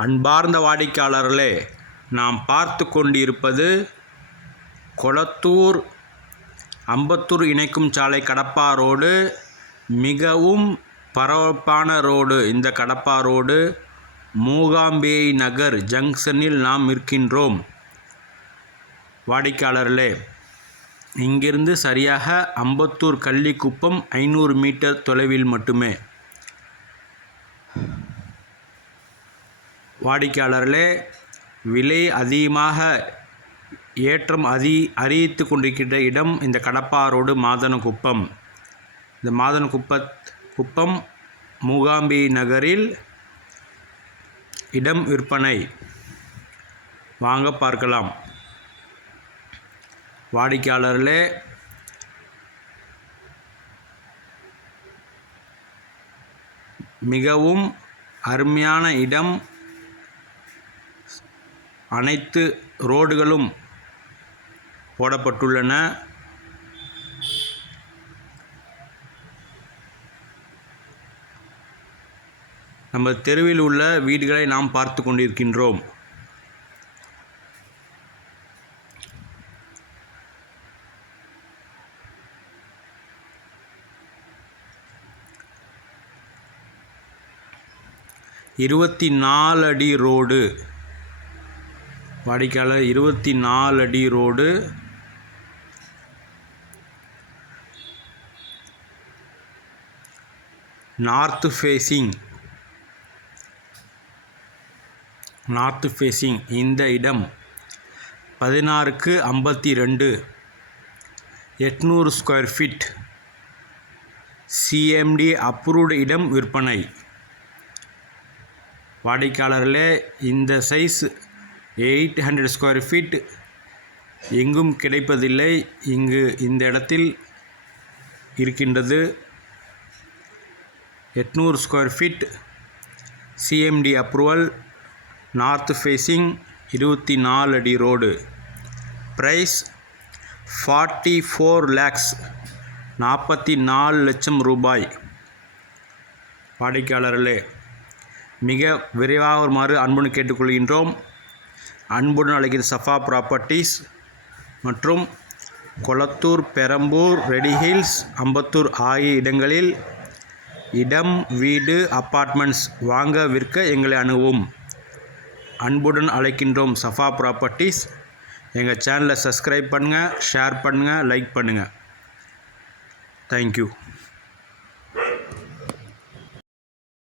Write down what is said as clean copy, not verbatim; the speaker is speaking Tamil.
அன்பார்ந்த வாடிக்கையாளர்களே, நாம் பார்த்து கொண்டிருப்பது கொளத்தூர் அம்பத்தூர் இணைக்கும் சாலை கடப்பா ரோடு. மிகவும் பரபரப்பான ரோடு. இந்த கடப்பா ரோடு மூகாம்பிகை நகர் ஜங்ஷனில் நாம் இருக்கின்றோம். வாடிக்கையாளர்களே, இங்கிருந்து சரியாக அம்பத்தூர் கள்ளிக்குப்பம் 500 மீட்டர் தொலைவில் மட்டுமே. வாடிக்கையாளர்களே, விலை அதிகமாக ஏற்றம் அறிவித்து கொண்டிருக்கின்ற இடம் இந்த கடப்பா ரோடு மாதனகுப்பம். இந்த மாதனகுப்பம் மூகாம்பிகை நகரில் இடம் விற்பனை. வாங்க பார்க்கலாம். வாடிக்கையாளர்களே, மிகவும் அருமையான இடம். அனைத்து ரோடுகளும் போடப்பட்டுள்ளன. நம்ம தெருவில் உள்ள வீடுகளை நாம் பார்த்து கொண்டிருக்கின்றோம். இருபத்தி 4 அடி ரோடு. வாடிக்கையாளர் 24 அடி ரோடு. நார்த் ஃபேஸிங் இந்த இடம் 16க்கு 52 800 ஸ்கொயர் ஃபீட் CMD அப்ரூவ்டு இடம் விற்பனை. வாடிக்கையாளர்களே, இந்த சைஸ் 800 ஸ்கொயர் ஃபீட் எங்கும் கிடைப்பதில்லை. இங்கு இந்த இடத்தில் இருக்கின்றது. 800 square feet CMD approval, north facing, 24 அடி ரோடு. ப்ரைஸ் 44 lakhs, 44 லட்சம் ரூபாய். வாடிக்கையாளர்களே, மிக விரைவாக வருமாறு அன்புடன் கேட்டுக்கொள்கின்றோம். அன்புடன் அழைக்கிற சஃபா ப்ராப்பர்ட்டிஸ் மற்றும் கொளத்தூர், பெரம்பூர், ரெடி ஹில்ஸ், அம்பத்தூர் ஆகிய இடங்களில் இடம், வீடு, அப்பார்ட்மெண்ட்ஸ் வாங்க விற்க எங்களை அணுகவும். அன்புடன் அழைக்கின்றோம் சஃபா ப்ராப்பர்ட்டிஸ். எங்கள் சேனலை சப்ஸ்கிரைப் பண்ணுங்கள், ஷேர் பண்ணுங்கள், லைக் பண்ணுங்கள். தேங்க்யூ.